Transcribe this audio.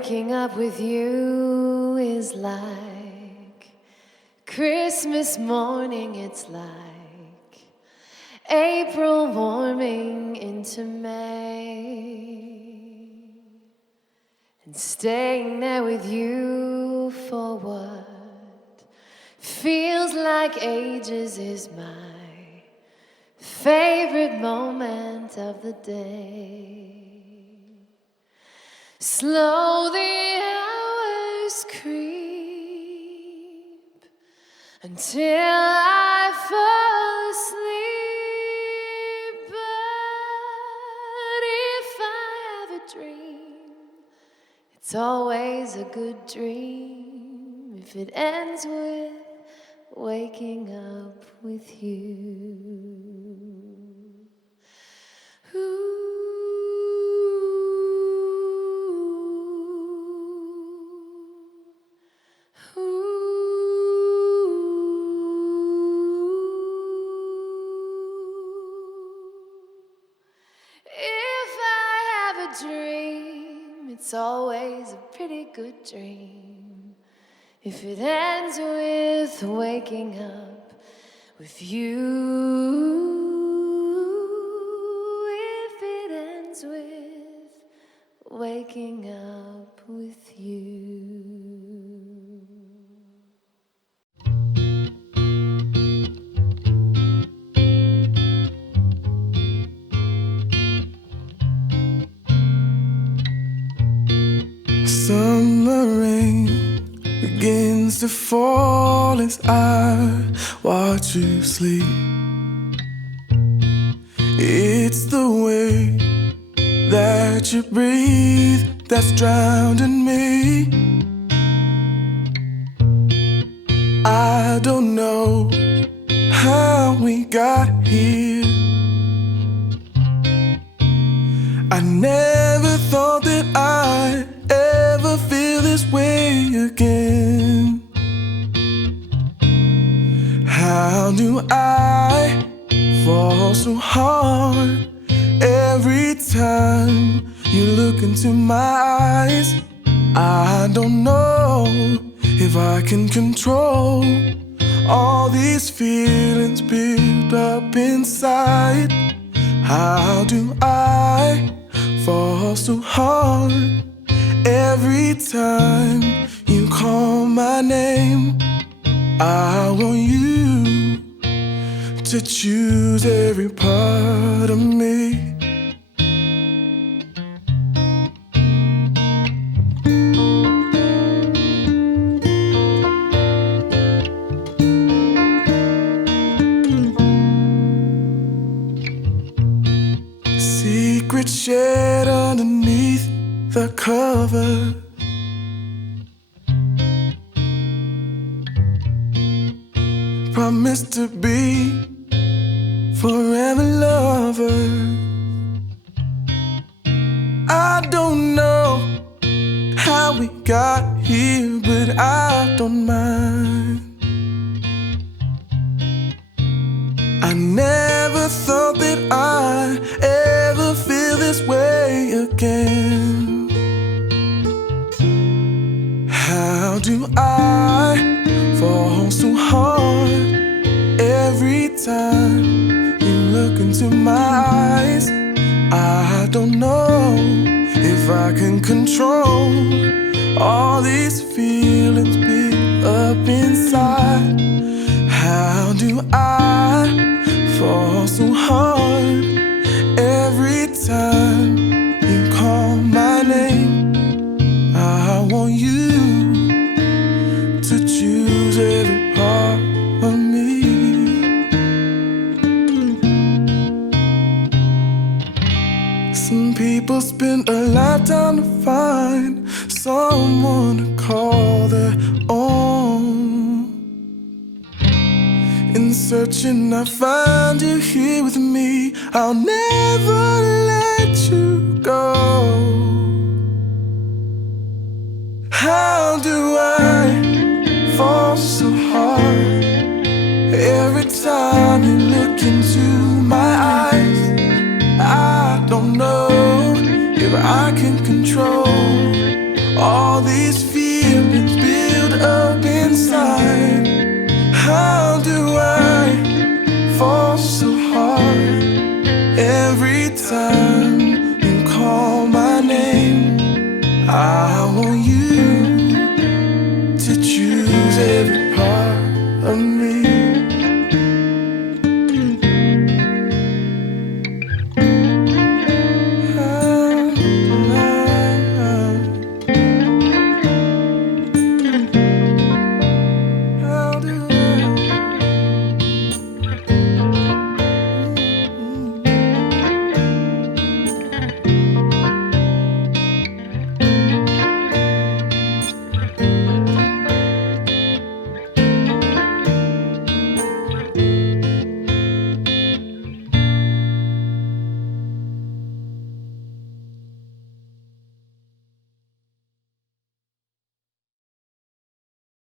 Waking up with you is like Christmas morning, it's like April warming into May. And staying there with you for what feels like ages is my favorite moment of the day. Slow the hours creep until I fall asleep. But if I have a dream, it's always a good dream if it ends with waking up with you. Dream, it's always a pretty good dream if it ends with waking up with you. If it ends with waking up with you. Summer rain begins to fall as I watch you sleep. It's the way that you breathe that's drowning me. I don't know how we got here. I never thought that I'd ever feel this way again. How do I fall so hard every time you look into my eyes? I don't know if I can control all these feelings built up inside. How do I fall so hard every time you call my name? I want you to choose every part of me. Secrets shared underneath the cover. Promise to be forever lovers. I don't know how we got here, but I don't mind. I never thought that I'd ever feel this way again. How do I fall so hard every time you look into my eyes? I don't know if I can control all these feelings built up inside. How do I fall so hard every time you call my name? I want you to choose every part of me. Some people spend a lifetime to find someone to call their own. In searching, I find you here with me. I'll never let you go. How do I fall so hard every time you look into my eyes? I don't know if I can control All these feelings build up inside. How do I fall so hard every time you call my name? I want you